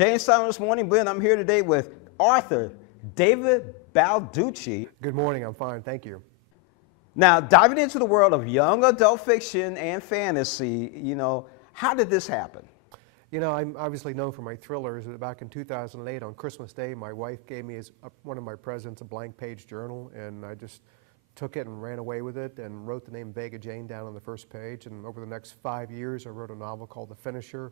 James Simon this morning, Glenn. I'm here today with author David Balducci. Good morning. I'm fine. Thank you. Now, diving into the world of young adult fiction and fantasy, how did this happen? I'm obviously known for my thrillers. Back in 2008, on Christmas Day, my wife gave me as one of my presents a blank page journal, and I just took it and ran away with it and wrote the name Vega Jane down on the first page. And over the next 5 years, I wrote a novel called The Finisher.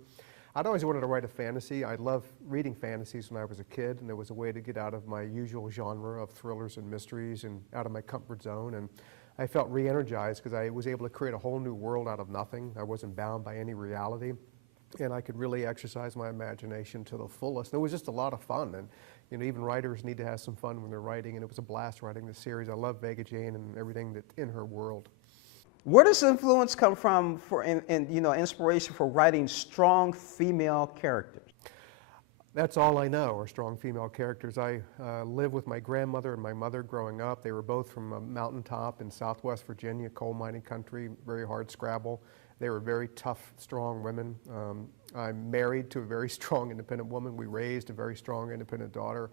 I'd always wanted to write a fantasy. I loved reading fantasies when I was a kid, and there was a way to get out of my usual genre of thrillers and mysteries and out of my comfort zone. And I felt re-energized because I was able to create a whole new world out of nothing. I wasn't bound by any reality, and I could really exercise my imagination to the fullest. And it was just a lot of fun, and even writers need to have some fun when they're writing, and it was a blast writing this series. I love Vega Jane and everything that's in her world. Where does influence come from for inspiration for writing strong female characters? That's all I know, are strong female characters. I lived with my grandmother and my mother growing up. They were both from a mountaintop in Southwest Virginia, coal mining country, very hard scrabble. They were very tough, strong women. I'm married to a very strong, independent woman. We raised a very strong, independent daughter.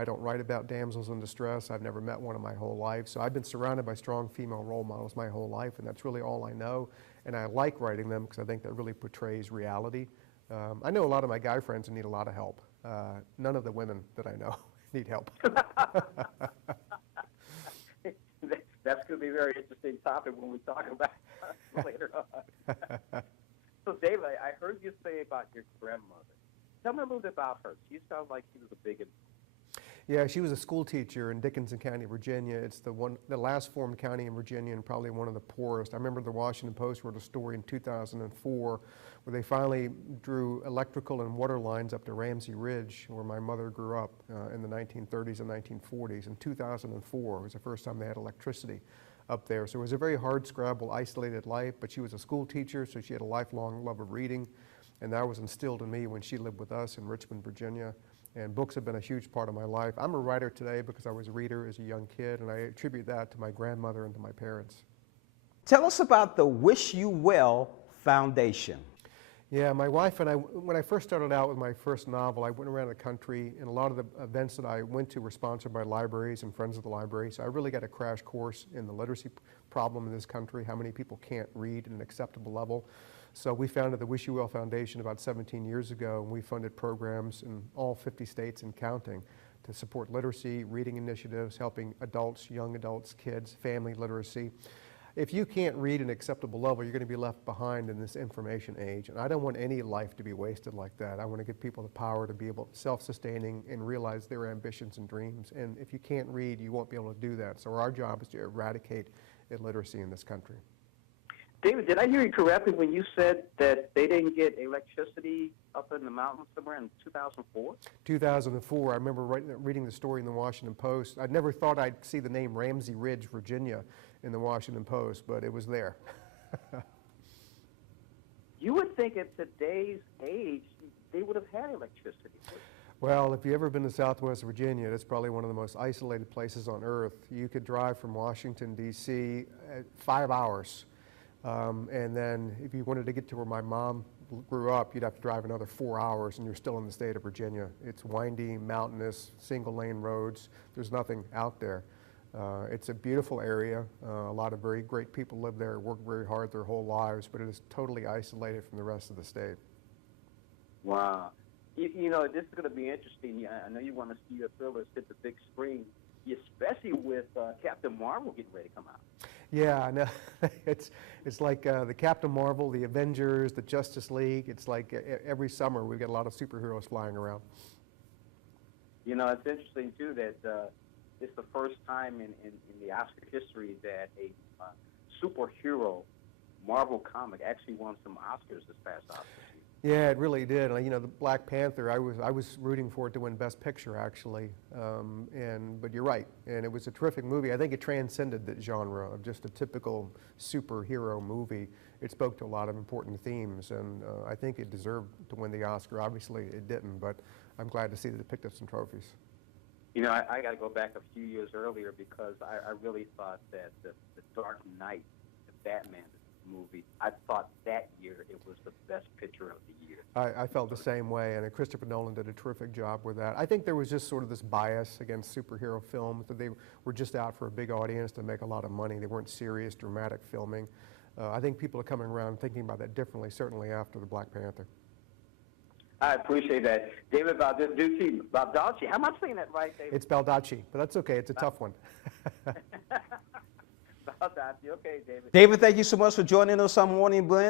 I don't write about damsels in distress. I've never met one in my whole life. So I've been surrounded by strong female role models my whole life, and that's really all I know. And I like writing them because I think that really portrays reality. I know a lot of my guy friends who need a lot of help. None of the women that I know need help. That's going to be a very interesting topic when we talk about it later on. So, David, I heard you say about your grandmother. Tell me a little bit about her. She sounds like she was a big... Yeah, she was a school teacher in Dickinson County, Virginia. It's the last formed county in Virginia and probably one of the poorest. I remember the Washington Post wrote a story in 2004 where they finally drew electrical and water lines up to Ramsey Ridge, where my mother grew up in the 1930s and 1940s. In 2004 was the first time they had electricity up there. So it was a very hard scrabble, isolated life, but she was a school teacher, so she had a lifelong love of reading, and that was instilled in me when she lived with us in Richmond, Virginia. And books have been a huge part of my life. I'm a writer today because I was a reader as a young kid, and I attribute that to my grandmother and to my parents. Tell us about the Wish You Well Foundation. Yeah, my wife and I, when I first started out with my first novel, I went around the country, and a lot of the events that I went to were sponsored by libraries and Friends of the Library. So I really got a crash course in the literacy problem in this country, how many people can't read at an acceptable level. So we founded the Wish You Well Foundation about 17 years ago, and we funded programs in all 50 states and counting to support literacy, reading initiatives, helping adults, young adults, kids, family literacy. If you can't read at an acceptable level, you're going to be left behind in this information age, and I don't want any life to be wasted like that. I want to give people the power to be able to self-sustaining and realize their ambitions and dreams, and if you can't read, you won't be able to do that. So our job is to eradicate illiteracy in this country. David, did I hear you correctly when you said that they didn't get electricity up in the mountains somewhere in 2004? 2004. I remember reading the story in the Washington Post. I never thought I'd see the name Ramsey Ridge, Virginia in the Washington Post, but it was there. You would think at today's age they would have had electricity. Well, if you've ever been to Southwest Virginia, that's probably one of the most isolated places on earth. You could drive from Washington, D.C. at 5 hours. And then if you wanted to get to where my mom grew up, you'd have to drive another 4 hours, and you're still in the state of Virginia. It's windy, mountainous, single-lane roads. There's nothing out there. It's a beautiful area. A lot of very great people live there, work very hard their whole lives, but it is totally isolated from the rest of the state. Wow. This is going to be interesting. I know you want to see your thrillers hit the big screen, especially with Captain Marvel getting ready to come out. Yeah, I know. It's like the Captain Marvel, the Avengers, the Justice League. It's like every summer we get a lot of superheroes flying around. It's interesting, too, that it's the first time in the Oscar history that a superhero Marvel comic actually won some Oscars this past Oscar season. Yeah, it really did. The Black Panther, I was rooting for it to win Best Picture, actually. But you're right, and it was a terrific movie. I think it transcended the genre of just a typical superhero movie. It spoke to a lot of important themes, and I think it deserved to win the Oscar. Obviously, it didn't, but I'm glad to see that it picked up some trophies. I got to go back a few years earlier because I really thought that the Dark Knight, the Batman movie. I thought that year it was the best picture of the year. I felt the same way, and Christopher Nolan did a terrific job with that. I think there was just sort of this bias against superhero films, that they were just out for a big audience to make a lot of money. They weren't serious, dramatic filming. I think people are coming around thinking about that differently, certainly after the Black Panther. I appreciate that. David Balducci, am I saying that right, David? It's Balducci, but that's okay. It's a tough one. Balducci, okay, David. David, thank you so much for joining us on Morning Blend.